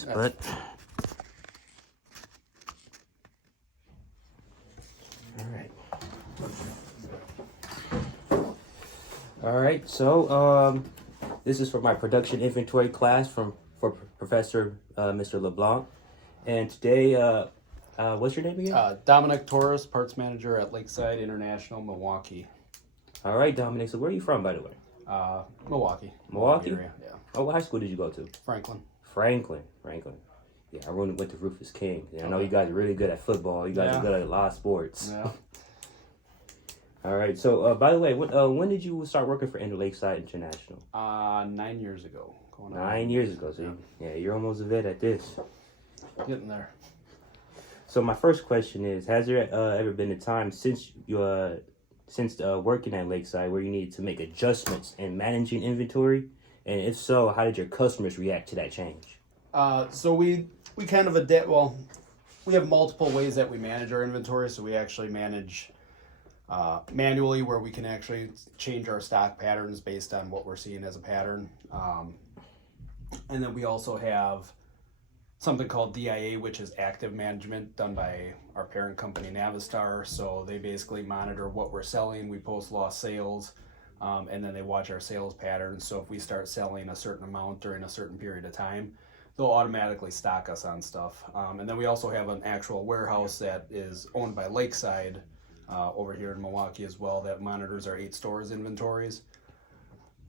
But all right. So this is for my production inventory class for Professor Mr. LeBlanc, and today what's your name again? Dominic Torres, parts manager at Lakeside International, Milwaukee. All right, Dominic. So where are you from, by the way? Milwaukee. Milwaukee? Area, yeah. Oh, what high school did you go to? Franklin. Franklin. Yeah, I went to Rufus King. Yeah, I know you guys are really good at football. You guys are good at a lot of sports. Yeah. All right. So, by the way, when did you start working for Lakeside International? 9 years ago. 9 years ago. So, yeah, you're almost a vet at this. Getting there. So, my first question is: has there ever been a time since working at Lakeside where you needed to make adjustments in managing inventory? And if so, how did your customers react to that change? So we kind of adapt. Well, we have multiple ways that we manage our inventory. So we actually manage manually, where we can actually change our stock patterns based on what we're seeing as a pattern. And then we also have something called DIA, which is active management, done by our parent company Navistar. So they basically monitor what we're selling. We post lost sales, and then they watch our sales patterns. So if we start selling a certain amount during a certain period of time, they'll automatically stock us on stuff. And then we also have an actual warehouse that is owned by Lakeside over here in Milwaukee as well, that monitors our 8 stores inventories.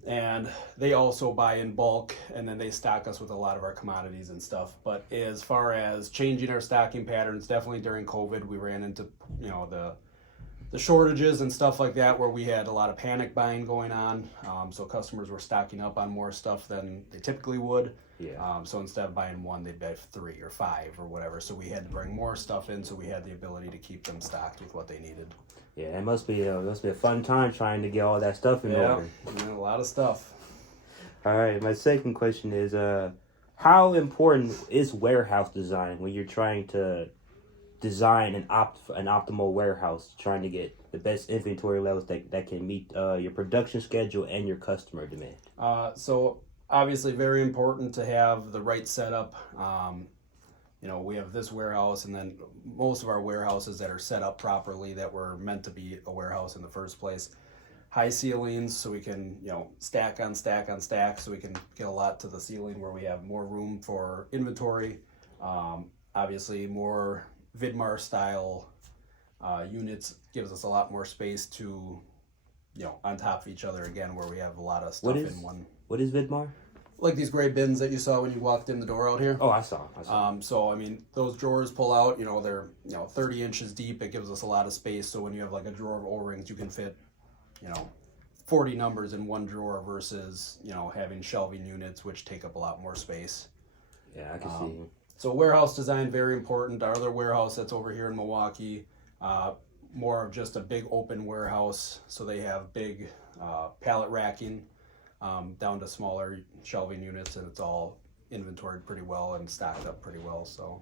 And they also buy in bulk, and then they stock us with a lot of our commodities and stuff. But as far as changing our stocking patterns, definitely during COVID, we ran into the shortages and stuff like that, where we had a lot of panic buying going on. So customers were stocking up on more stuff than they typically would. Yeah. So instead of buying 1, they'd buy 3 or 5 or whatever. So we had to bring more stuff in, so we had the ability to keep them stocked with what they needed. Yeah, it must be a fun time trying to get all that stuff in order. Yeah, a lot of stuff. All right, my second question is, how important is warehouse design when you're trying to design an optimal warehouse, trying to get the best inventory levels that can meet your production schedule and your customer demand? So obviously very important to have the right setup. We have this warehouse, and then most of our warehouses that are set up properly, that were meant to be a warehouse in the first place. High ceilings, so we can, stack on stack on stack, so we can get a lot to the ceiling where we have more room for inventory. Obviously more Vidmar style units gives us a lot more space to, on top of each other again, where we have a lot of stuff in one. What is Vidmar? Like these gray bins that you saw when you walked in the door out here. Oh, I saw. So those drawers pull out. They're 30 inches deep. It gives us a lot of space. So when you have like a drawer of O-rings, you can fit 40 numbers in one drawer versus having shelving units, which take up a lot more space. Yeah, I can see. So warehouse design, very important. Our other warehouse that's over here in Milwaukee, more of just a big open warehouse. So they have big pallet racking. Down to smaller shelving units, and it's all inventoried pretty well and stacked up pretty well. So,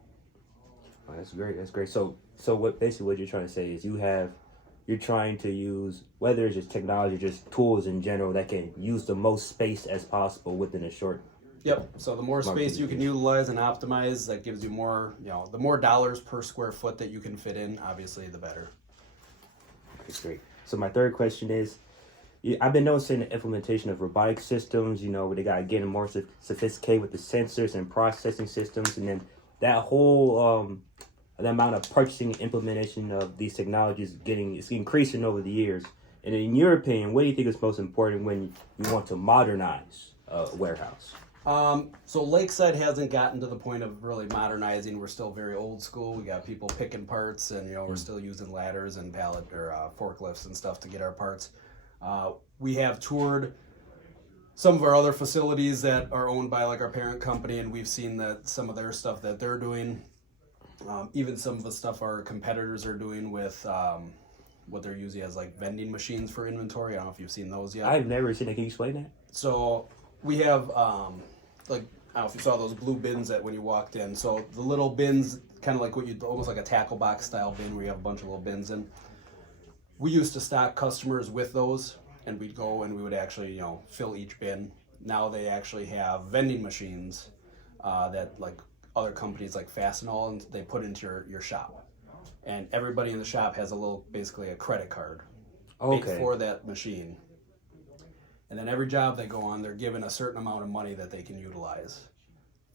oh, that's great. So what you're trying to say is you're trying to use, whether it's just technology, just tools in general, that can use the most space as possible within a short. Yep. So the more space you can utilize and optimize, that gives you more. The more dollars per square foot that you can fit in, obviously, the better. That's great. So my third question is, I've been noticing the implementation of robotic systems, where they got getting more sophisticated with the sensors and processing systems, and then that whole the amount of purchasing and implementation of these technologies is increasing over the years. And in your opinion, what do you think is most important when you want to modernize a warehouse? So Lakeside hasn't gotten to the point of really modernizing. We're still very old school. We got people picking parts, and we're still using ladders and pallet or forklifts and stuff to get our parts. We have toured some of our other facilities that are owned by like our parent company, and we've seen that some of their stuff that they're doing, even some of the stuff our competitors are doing with what they're using as like vending machines for inventory. I don't know if you've seen those yet. I've never seen it. Can you explain that? So we have I don't know if you saw those blue bins that when you walked in. So the little bins, kind of like almost like a tackle box style bin where you have a bunch of little bins in. We used to stock customers with those, and we'd go and we would actually, fill each bin. Now they actually have vending machines that like other companies like Fastenal, and they put into your shop. And everybody in the shop has basically a credit card for that machine. And then every job they go on, they're given a certain amount of money that they can utilize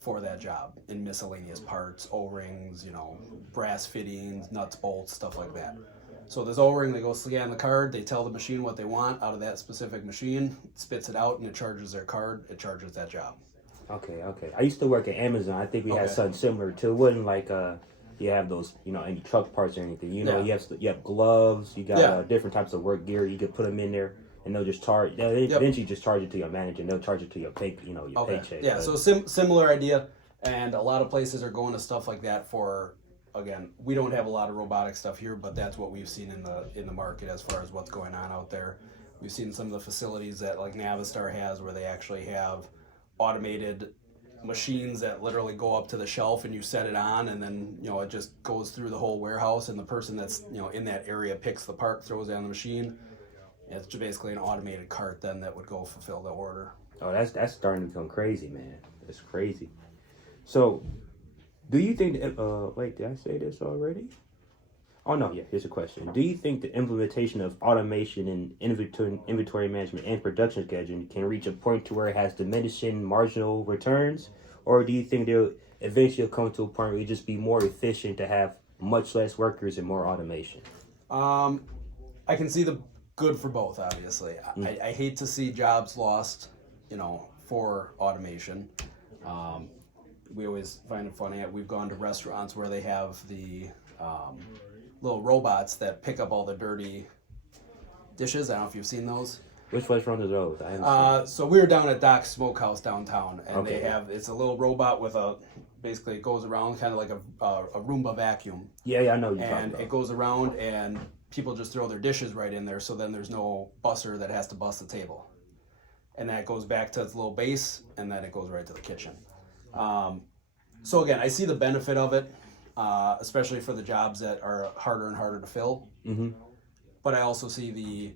for that job in miscellaneous parts, O-rings, brass fittings, nuts, bolts, stuff like that. So this O-ring, they go scan the card, they tell the machine what they want out of that specific machine, it spits it out, and it charges their card, it charges that job. Okay. I used to work at Amazon. I think we had something similar too. It wasn't like you have those, any truck parts or anything. You have gloves, you got different types of work gear. You could put them in there, and they'll just charge. Eventually, just charge it to your manager, and they'll charge it to your paycheck. Yeah, so similar idea, and a lot of places are going to stuff like that for. Again, we don't have a lot of robotic stuff here, but that's what we've seen in the market as far as what's going on out there. We've seen some of the facilities that like Navistar has, where they actually have automated machines that literally go up to the shelf and you set it on, and then it just goes through the whole warehouse, and the person that's in that area picks the part, throws it on the machine. It's basically an automated cart then that would go fulfill the order. Oh, that's starting to become crazy, man. That's crazy. So, do you think? Wait, did I say this already? Oh no, yeah. Here's a question. Do you think the implementation of automation in inventory management and production scheduling can reach a point to where it has diminishing marginal returns, or do you think they'll eventually come to a point where it just be more efficient to have much less workers and more automation? I can see the good for both. Obviously, I hate to see jobs lost, for automation. We always find it funny. We've gone to restaurants where they have the little robots that pick up all the dirty dishes. I don't know if you've seen those. Which restaurant is those? I haven't seen. So we were down at Doc's Smokehouse downtown, and it's a little robot with basically it goes around kind of like a Roomba vacuum. Yeah, I know you're talking And about. it goes around, and people just throw their dishes right in there, so then there's no busser that has to bust the table. And then it goes back to its little base, and then it goes right to the kitchen. So again, I see the benefit of it, especially for the jobs that are harder and harder to fill. Mm-hmm. But I also see the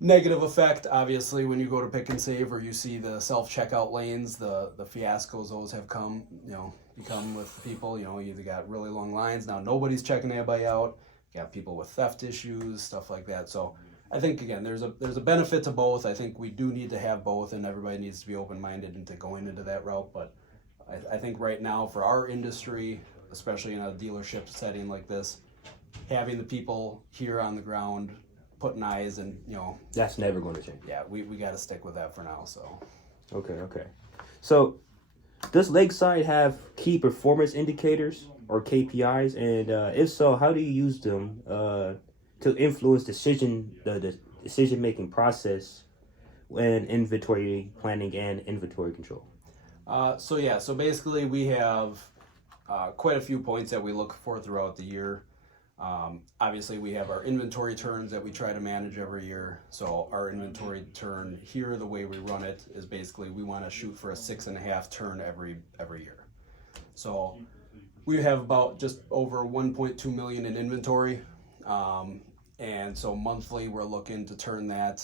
negative effect, obviously, when you go to Pick and Save, or you see the self-checkout lanes, the fiascos those have become with people. You either got really long lines, now nobody's checking anybody out. You got people with theft issues, stuff like that. So I think, again, there's a benefit to both. I think we do need to have both, and everybody needs to be open-minded into going into that route. But I think right now for our industry, especially in a dealership setting like this, having the people here on the ground putting eyes and That's never going to change. yeah, we got to stick with that for now. So Okay. So, does Lakeside have key performance indicators or KPIs? And if so, how do you use them to influence the decision-making process when inventory planning and inventory control? So basically we have quite a few points that we look for throughout the year. Obviously we have our inventory turns that we try to manage every year. So our inventory turn here, the way we run it is basically we want to shoot for a 6.5 turn every year. So we have about just over 1.2 million in inventory. And so monthly we're looking to turn that,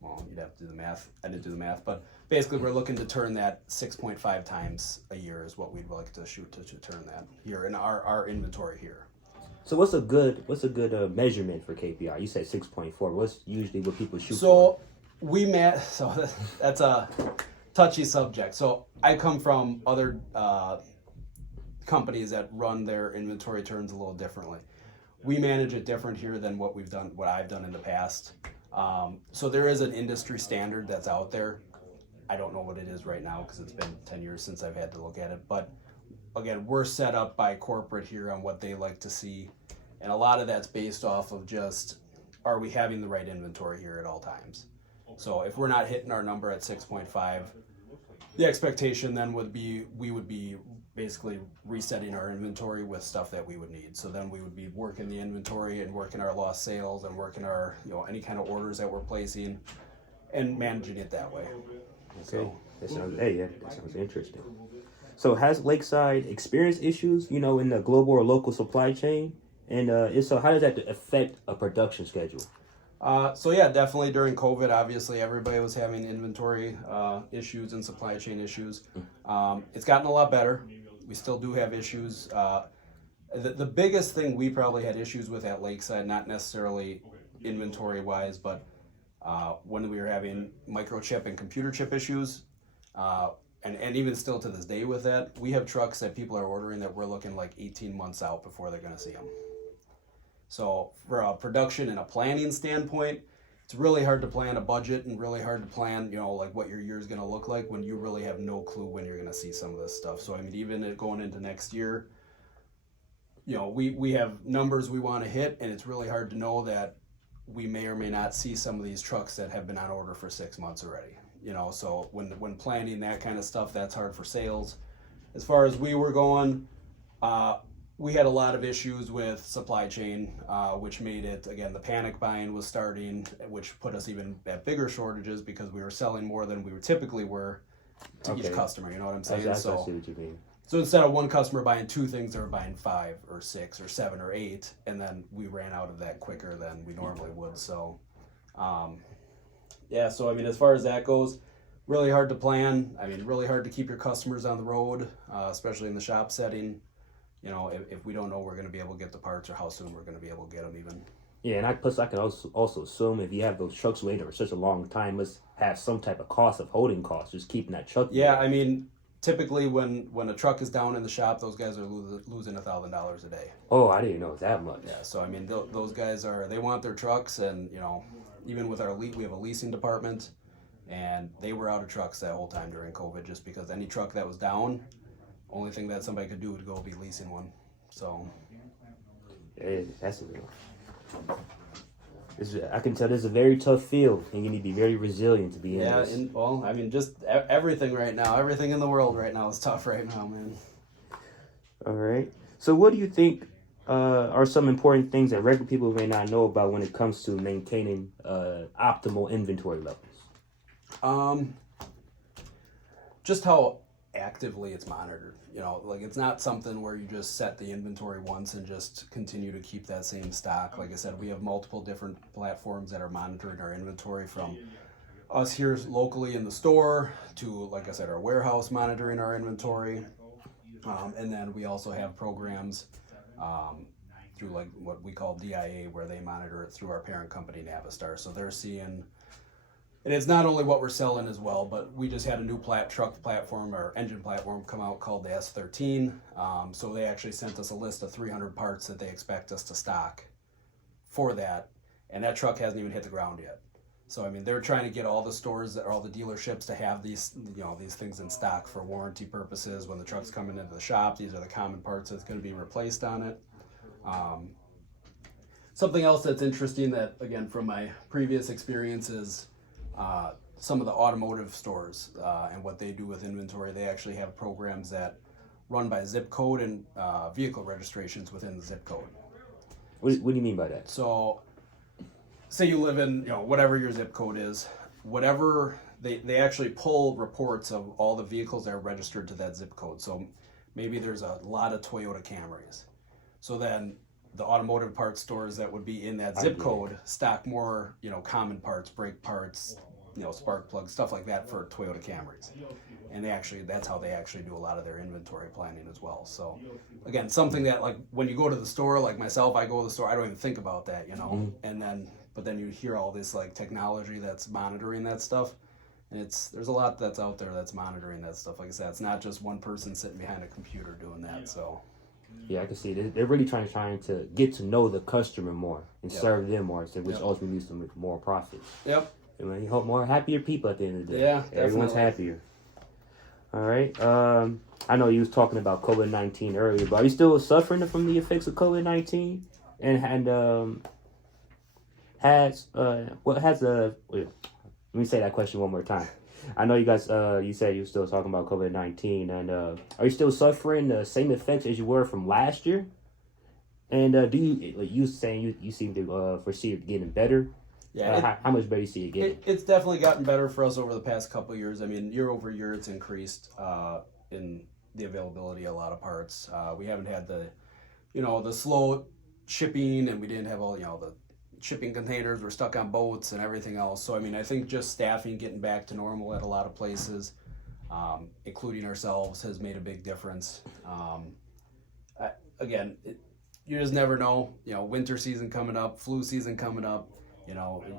well, you'd have to do the math. I didn't do the math, but basically we're looking to turn that 6.5 times a year is what we'd like to shoot to turn that here in our inventory here. So what's a good measurement for KPI? You said 6.4. What's usually what people shoot for? So that's a touchy subject. So I come from other companies that run their inventory turns a little differently. We manage it different here than what I've done in the past. So there is an industry standard that's out there. I don't know what it is right now because it's been 10 years since I've had to look at it. But again, we're set up by corporate here on what they like to see. And a lot of that's based off of just, are we having the right inventory here at all times? So if we're not hitting our number at 6.5, the expectation then would be, we would be basically resetting our inventory with stuff that we would need. So then we would be working the inventory and working our lost sales and working our, any kind of orders that we're placing and managing it that way. Okay. That sounds interesting. So has Lakeside experienced issues, in the global or local supply chain? And if so, how does that affect a production schedule? So yeah, definitely during COVID, obviously everybody was having inventory issues and supply chain issues. It's gotten a lot better. We still do have issues. The biggest thing we probably had issues with at Lakeside, not necessarily inventory wise, but when we were having microchip and computer chip issues, and even still to this day with that, we have trucks that people are ordering that we're looking like 18 months out before they're going to see them. So for a production and a planning standpoint, it's really hard to plan a budget and really hard to plan, like what your year is going to look like when you really have no clue when you're going to see some of this stuff. So I mean, even going into next year, we have numbers we want to hit, and it's really hard to know that we may or may not see some of these trucks that have been on order for 6 months already. So when planning that kind of stuff, that's hard for sales. As far as we were going, we had a lot of issues with supply chain, which made it, again, the panic buying was starting, which put us even at bigger shortages because we were selling more than we typically were to each customer. You know what I'm saying? I see what you mean. So instead of one customer buying 2 things, they were buying 5 or 6 or 7 or 8, and then we ran out of that quicker than we normally would. So, so I mean, as far as that goes, really hard to plan. I mean, really hard to keep your customers on the road, especially in the shop setting. If we don't know we're going to be able to get the parts or how soon we're going to be able to get them even. Yeah, and I can also assume if you have those trucks waiting for such a long time, must have some type of cost of holding costs, just keeping that truck. Yeah, I mean, typically when a truck is down in the shop, those guys are losing $1,000 a day. Oh, I didn't know it was that much. Yeah, so I mean, those guys they want their trucks, and even with our we have a leasing department, and they were out of trucks that whole time during COVID, just because any truck that was down, only thing that somebody could do would go be leasing one. So yeah, that's I can tell this is a very tough field, and you need to be very resilient to be in this. Yeah, I mean, just everything right now, everything in the world right now is tough right now, man. All right. So what do you think are some important things that regular people may not know about when it comes to maintaining optimal inventory levels? Just how actively it's monitored. Like it's not something where you just set the inventory once and just continue to keep that same stock. Like I said, we have multiple different platforms that are monitoring our inventory, from us here locally in the store to, like I said, our warehouse monitoring our inventory. And then we also have programs through like what we call DIA, where they monitor it through our parent company, Navistar. So they're seeing. And it's not only what we're selling as well, but we just had a new truck platform or engine platform come out called the S13. So they actually sent us a list of 300 parts that they expect us to stock for that. And that truck hasn't even hit the ground yet. So, I mean, they're trying to get all the stores, all the dealerships to have these things in stock for warranty purposes. When the truck's coming into the shop, these are the common parts that's going to be replaced on it. Something else that's interesting that, again, from my previous experiences, some of the automotive stores and what they do with inventory, they actually have programs that run by zip code and vehicle registrations within the zip code. What do you mean by that? So, say you live in whatever your zip code is, whatever they actually pull reports of all the vehicles that are registered to that zip code. So maybe there's a lot of Toyota Camrys. So then the automotive parts stores that would be in that zip code stock more common parts, brake parts, spark plugs, stuff like that for Toyota Camrys. And that's how they actually do a lot of their inventory planning as well. So again, something that, like, when you go to the store, like myself, I go to the store, I don't even think about that, and but then you hear all this like technology that's monitoring that stuff. And there's a lot that's out there that's monitoring that stuff. Like I said, it's not just one person sitting behind a computer doing that. So yeah, I can see they're really trying to get to know the customer more and serve them more, which ultimately leads to more profits. Yep. And you hope more happier people at the end of the day. Yeah, everyone's happier. All right. I know you was talking about COVID-19 earlier, but are you still suffering from the effects of COVID-19? Let me say that question one more time. I know you guys. You said you were still talking about COVID-19, and are you still suffering the same effects as you were from last year? And do you saying you seem to foresee it getting better? Yeah. How much better you see it getting? It's definitely gotten better for us over the past couple of years. I mean, year over year, it's increased in the availability of a lot of parts. We haven't had the slow shipping, and we didn't have all the shipping containers were stuck on boats and everything else. So I mean, I think just staffing getting back to normal at a lot of places, including ourselves, has made a big difference. Again, you just never know. Winter season coming up, flu season coming up. You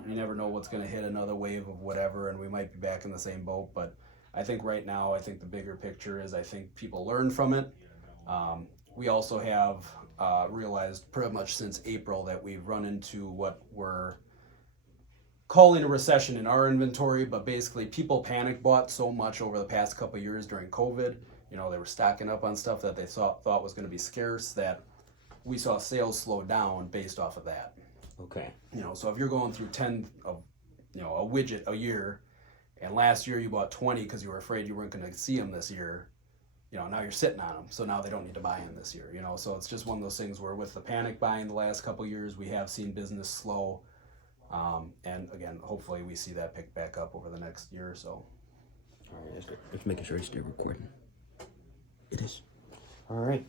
never know what's going to hit another wave of whatever, and we might be back in the same boat. But I think right now, I think the bigger picture is I think people learn from it. We also have realized pretty much since April that we've run into what we're calling a recession in our inventory, but basically people panic bought so much over the past couple of years during COVID. They were stocking up on stuff that they thought was going to be scarce, that we saw sales slow down based off of that. Okay. So if you're going through 10 of, a widget a year, and last year you bought 20 because you were afraid you weren't going to see them this year, now you're sitting on them, so now they don't need to buy them this year. So it's just one of those things where with the panic buying the last couple of years, we have seen business slow. And again, hopefully we see that pick back up over the next year or so. All right, that's good. Just making sure it's still recording. It is. All right.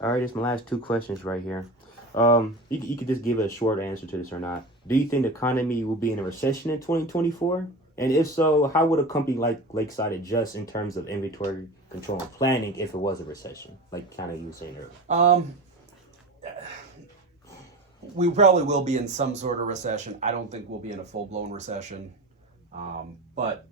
That's my last two questions right here. You could just give a short answer to this or not. Do you think the economy will be in a recession in 2024? And if so, how would a company like Lakeside adjust in terms of inventory control and planning if it was a recession? Like kind of you were saying earlier. We probably will be in some sort of recession. I don't think we'll be in a full-blown recession. But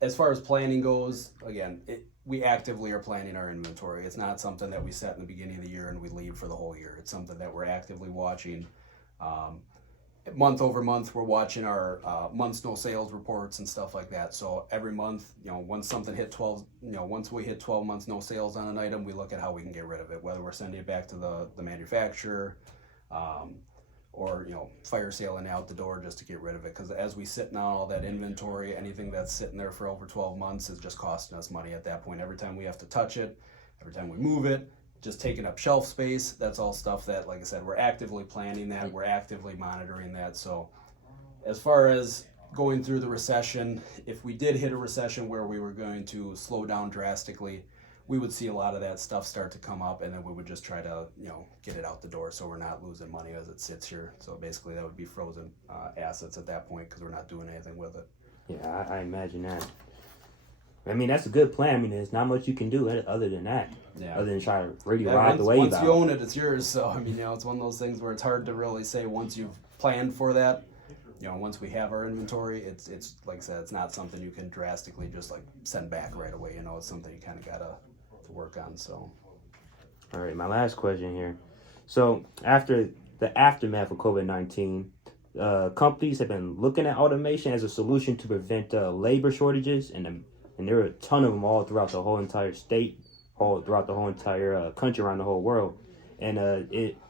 as far as planning goes, again, we actively are planning our inventory. It's not something that we set in the beginning of the year and we leave for the whole year. It's something that we're actively watching. Month over month, we're watching our month's no sales reports and stuff like that. So every month, once something hit 12, once we hit 12 months no sales on an item, we look at how we can get rid of it, whether we're sending it back to the manufacturer, or fire sailing out the door just to get rid of it. Because as we sit now, all that inventory, anything that's sitting there for over 12 months is just costing us money at that point. Every time we have to touch it, every time we move it, just taking up shelf space. That's all stuff that, like I said, we're actively planning that, we're actively monitoring that. So as far as going through the recession, if we did hit a recession where we were going to slow down drastically, we would see a lot of that stuff start to come up, and then we would just try to, get it out the door so we're not losing money as it sits here. So basically that would be frozen assets at that point because we're not doing anything with it. Yeah, I imagine that. I mean, that's a good plan. I mean, there's not much you can do other than that. Yeah. Other than try to really ride the wave out. Once you own it, it's yours. So, I mean, it's one of those things where it's hard to really say once you've planned for that. Once we have our inventory, it's like I said, it's not something you can drastically just like send back right away. It's something you kind of got to work on. So, all right, my last question here. So after the aftermath of COVID-19, companies have been looking at automation as a solution to prevent labor shortages, and there are a ton of them all throughout the whole entire state, throughout the whole entire country, around the whole world. And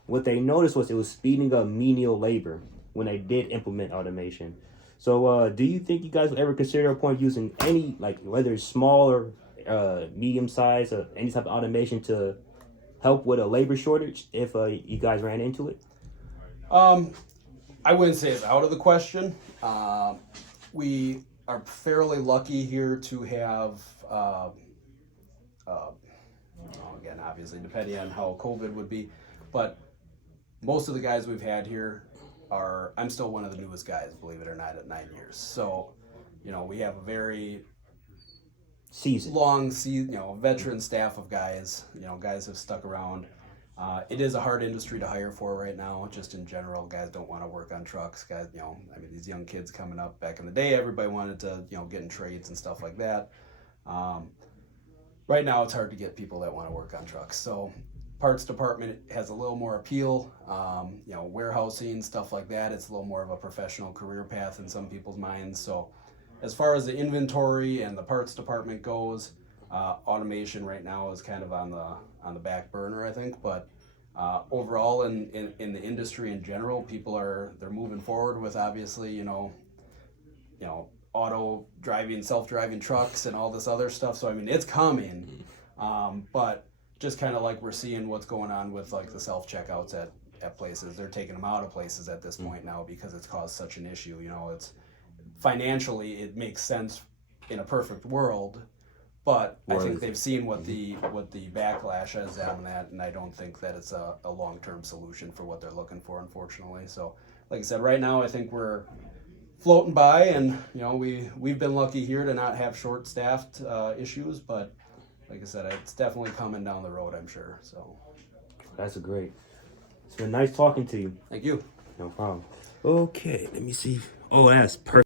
what they noticed was it was speeding up menial labor when they did implement automation. So do you think you guys would ever consider a point using any, like whether it's small or medium size or any type of automation to help with a labor shortage if you guys ran into it? I wouldn't say it's out of the question. We are fairly lucky here to have, again, obviously depending on how COVID would be, but most of the guys we've had here I'm still one of the newest guys, believe it or not, at 9 years. So, we have a very veteran staff of guys. Guys have stuck around. It is a hard industry to hire for right now, just in general. Guys don't want to work on trucks. Guys, these young kids coming up back in the day, everybody wanted to, get in trades and stuff like that. Right now, it's hard to get people that want to work on trucks. So, parts department has a little more appeal. Warehousing, stuff like that. It's a little more of a professional career path in some people's minds. So, as far as the inventory and the parts department goes, automation right now is kind of on the back burner, I think. But overall, in the industry in general, people they're moving forward with obviously auto driving, self-driving trucks and all this other stuff. So I mean, it's coming, but just kind of like we're seeing what's going on with like the self-checkouts at places. They're taking them out of places at this point now because it's caused such an issue. It's financially it makes sense in a perfect world, but I think they've seen what the backlash is on that, and I don't think that it's a long-term solution for what they're looking for, unfortunately. So, like I said, right now I think we're floating by, and we've been lucky here to not have short-staffed issues, but like I said, it's definitely coming down the road, I'm sure. So That's great. It's been nice talking to you. thank you. No problem. Okay, let me see. Oh, that's perfect.